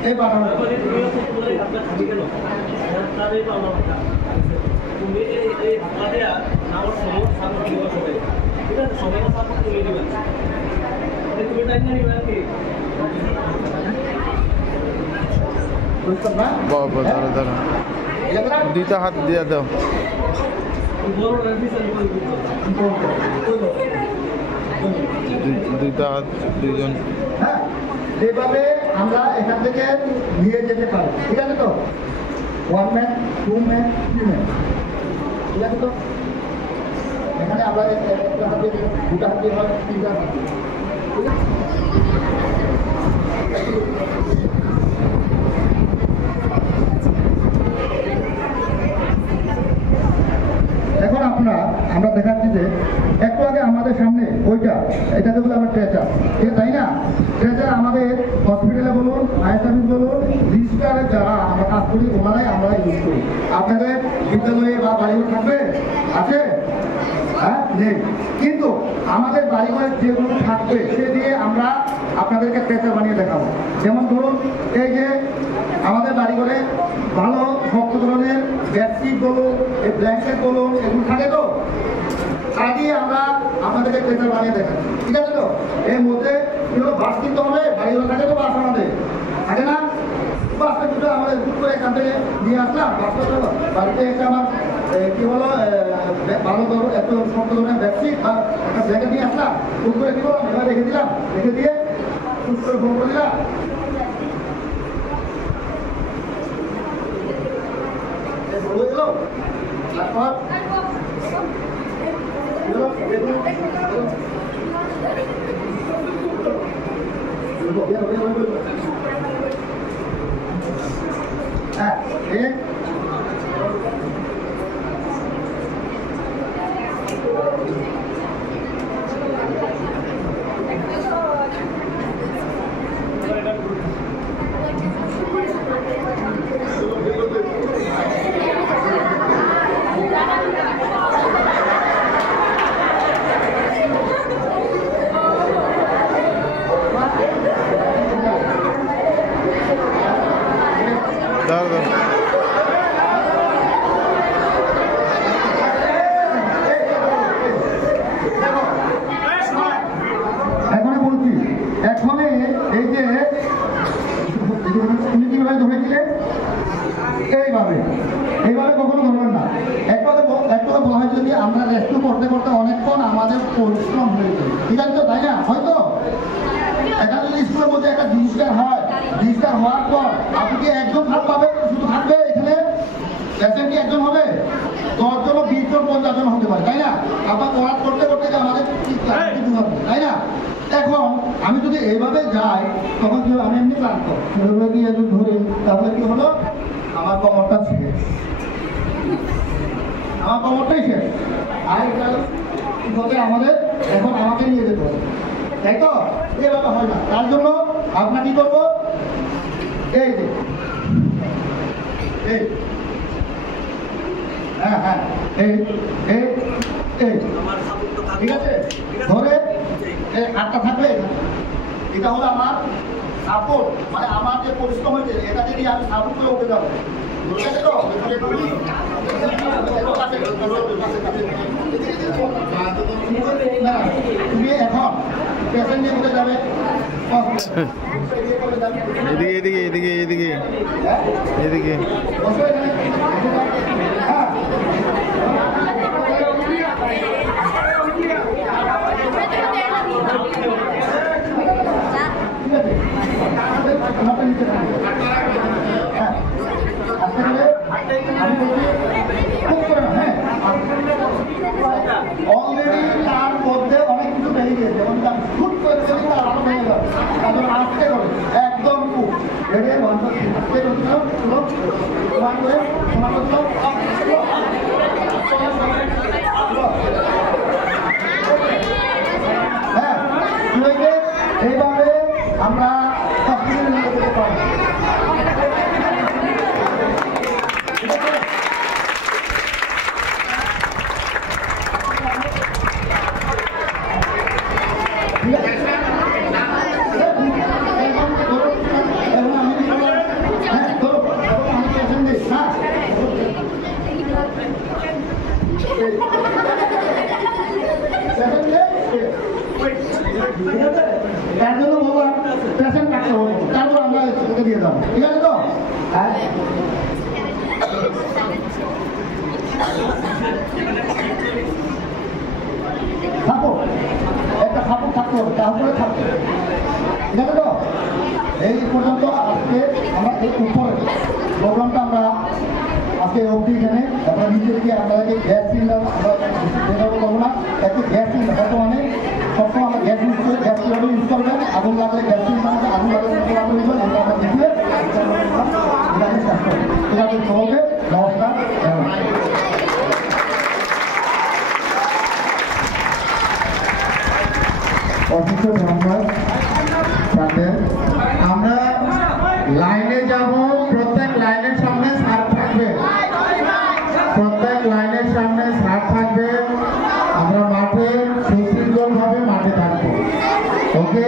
এই পাঠানো তুমি এই হাতটা দেওয়া আমার সময় সাপোর্ট দিবস হবে ঠিক আছে সবাইকে সাপোর্ট তুলে দেবেন তুমি টাইম নিবে নাকি বাবা দাঁড়া দাঁড়া দুইটা হাত দিয়ে দাও দুইটা হাত দুইজন হ্যাঁ যেভাবে আমরা এখান থেকে নিয়ে যেতে পারি ঠিক আছে তো 1 ম্যান 2 ম্যান 3 ম্যান ঠিক আছে তো এখানে আমরা একটা হাতে দুটা হাতে হয় তিনটা হাতে ঠিক আছে এখন আমরা দেখাচ্ছি যে একটু আগে আমাদের সামনে ওইটা এটাকে বলে আমার ট্রেচার ঠিক তাই না ট্রেচার আমাদের হসপিটালে বলুন ফায়ার সার্ভিস বলুন রেজিস্টারে যারা আমরা কাজ করি ওনারাই আমরা ইউজ করি আপনাদের বিদ্যালয়ে বা বাড়িঘর থাকবে আছে হ্যাঁ নেই কিন্তু আমাদের বাড়িঘরে যেগুলো থাকবে সে দিয়ে আমরা আপনাদেরকে ট্রেচার বানিয়ে দেখাবো যেমন ধরুন এই যে আমাদের বাড়িঘরে ভালো শক্ত ধরনের বেডশিট বলুন এই ব্ল্যাঙ্কেট বলুন এগুলো থাকে তো তা দিয়ে আমরা আপনাদেরকে ট্রেচার বানিয়ে দেখাই ঠিক আছে তো এর মধ্যে কি হলো বাস কিনতে হবে বাড়িঘরে থাকে তো বাস আমাদের থাকে না বাসটা দুটো আমাদের বুক করে এখান থেকে নিয়ে আসলাম বাসটা বাড়িতে এসে আমার কি হলো ভালো ধরো এত শক্ত ধরনের বেডশিট বা একটা ব্ল্যাঙ্কেট নিয়ে আসলাম বুক করে কি করলাম এবার রেখে দিলাম রেখে দিয়ে সুস্থ করে ফোন করে দিলাম তারপর হ্যাঁ এইভাবে কখনো ধরবেন না একটু বলা হয় যদি আমরা রেস্টু করতে করতে অনেকক্ষণ আমাদের পরিশ্রম হয়ে যায় ঠিক আছে তো তাই না হয়তো এখানে যদি স্কুলের মধ্যে একটা ডিজিটাল হয় ডিজিটাল হওয়ার পর আপনি কি একজন ভাগ পাবেন শুধু থাকবে এখানে পেশেন্ট কি একজন হবে 10 জন 20 জন 50 জন হতে পারে তাই না আবার পড়া করতে করতে আমাদের তাই না এখন আমি যদি এইভাবে যাই তখন কি আমি এমনি ক্লান্ত গিয়ে ধরে তাহলে কি হলো আমার কোমরটা শেষ আমার কোমরটাই শেষ আর আমাদের এখন আমাকে নিয়ে যেতে হবে তাই তো এভাবে হয় না তার জন্য আপনার কি করবো এই যে এই হ্যাঁ হ্যাঁ এই এই এই ঠিক আছে ধরে হাতটা থাকবে এটা হলো আমার সাপোর্ট মানে আমার যে পরিশ্রম হয়েছে এটাকে নিয়ে আমি সাপোর্ট করে উঠে যাবো ঠিক আছে তো তুমি এখন পেশেন্ট নিয়ে উঠে যাবে এদিকে এদিকে এদিকে এদিকে এদিকে অলরেডি তার মধ্যে অনেক কিছু বেরিয়ে গিয়েছে এবং তার ফুট করে তার আরো ভেঙে যাবে তারপর আস্তে করে একদম ফুট বেরিয়ে বন্ধ আস্তে করে এইভাবে আমরা হসপিটালে নিয়ে যেতে পারি তার জন্য বললাম পেশেন্ট ডাক্তার হবো, তারপর আমরা ওকে দিয়ে যাবো, ঠিক আছে তো? হ্যাঁ থাকো, একটা সাপোর্ট থাকতে হবে, তারপরে থাকতে হবে, ঠিক আছে তো? এই পর্যন্ত আজকে আমরা এই উপরে প্রোগ্রামটা আমরা আজকে অবধি এখানে আপনারা নিচে দিকে আপনাদেরকে গ্যাস সিলিন্ডার আমরা দেখাবো পাবো না, একটু গ্যাস সিলিন্ডার বর্তমানে সবসময় আমরা গ্যাস ইউজ করে গ্যাস কীভাবে ইউজ করবেন, আগুন লাগলে গ্যাস সিলিন্ডার আগুন লাগলে কীভাবে ইউজ করবেন এটা আমরা দেখিয়ে এটাকে শেষ করবো। ঠিক আছে, সকলকে নমস্কার। অসংখ্য ধন্যবাদ তাদের। আমরা লাইনে যাব, প্রত্যেক লাইনের সামনে স্যার থাকবে, প্রত্যেক লাইনের সামনে স্যার থাকবে, আমরা মাঠে সুশৃঙ্খলভাবে মাঠে থাকবো। ওকে।